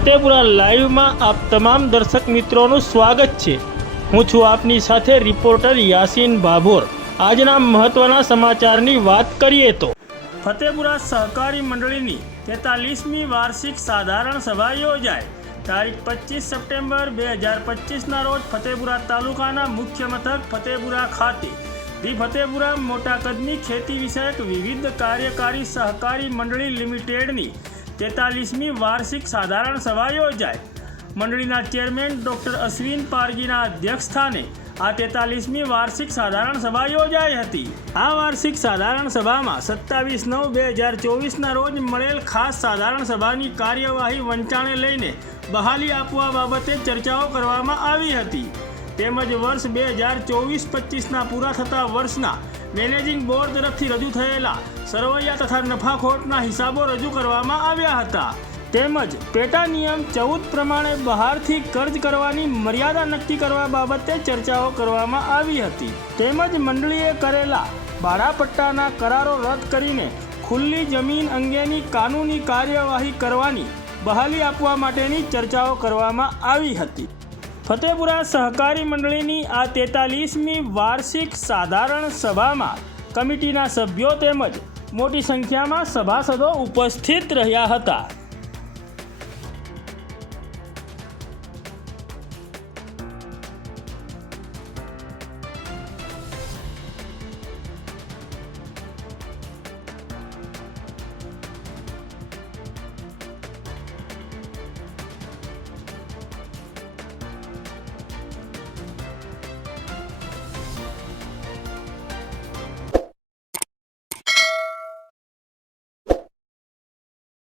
ફતેપુરા લાઈવમાં આપ તમામ દર્શક મિત્રોનું સ્વાગત છે। હું છું આપની સાથે રિપોર્ટર યાસીન ભાભોર। આજના મહત્વના સમાચારની વાત કરીએ તો ફતેપુરા સહકારી મંડળીની 43મી વાર્ષિક સાધારણ સભા યોજાઈ। તારીખ 25 સપ્ટેમ્બર 2025ના રોજ ફતેપુરા તાલુકાના મુખ્ય મથક ફતેપુરા ખાતે ધી ફતેપુરા મોટા કદની ખેતી વિષયક વિવિધ કાર્યકારી સહકારી મંડળી લિમિટેડની 43મી વાર્ષિક સાધારણ સભા યોજાઈ। મંડળીના ચેરમેન ડૉક્ટર અશ્વિન પારગીના અધ્યક્ષસ્થાને આ 43મી વાર્ષિક સાધારણ સભા યોજાઈ હતી। આ વાર્ષિક સાધારણ સભામાં 27/9/2024ના રોજ મળેલ ખાસ સાધારણ સભાની કાર્યવાહી વંચાણે લઈને બહાલી આપવા બાબતે ચર્ચાઓ કરવામાં આવી હતી। તેમજ વર્ષ 2024-25ના પૂરા થતા વર્ષના મેનેજિંગ બોર્ડ તરફથી રજૂ થયેલા સરવૈયા તથા નફાખોટના હિસાબો રજૂ કરવામાં આવ્યા હતા। તેમજ પેટા નિયમ 14 પ્રમાણે બહારથી કર્જ કરવાની મર્યાદા નક્કી કરવા બાબતે ચર્ચાઓ કરવામાં આવી હતી। તેમજ મંડળીએ કરેલા ભાડાપટ્ટાના કરારો રદ કરીને ખુલ્લી જમીન અંગેની કાનૂની કાર્યવાહી કરવાની બહાલી આપવા માટેની ચર્ચાઓ કરવામાં આવી હતી। ફતેપુરા સહકારી મંડળીની આ 43મી વાર્ષિક સાધારણ સભામાં કમિટીના સભ્યો તેમજ મોટી સંખ્યામાં સભાસદો ઉપસ્થિત રહ્યા હતા।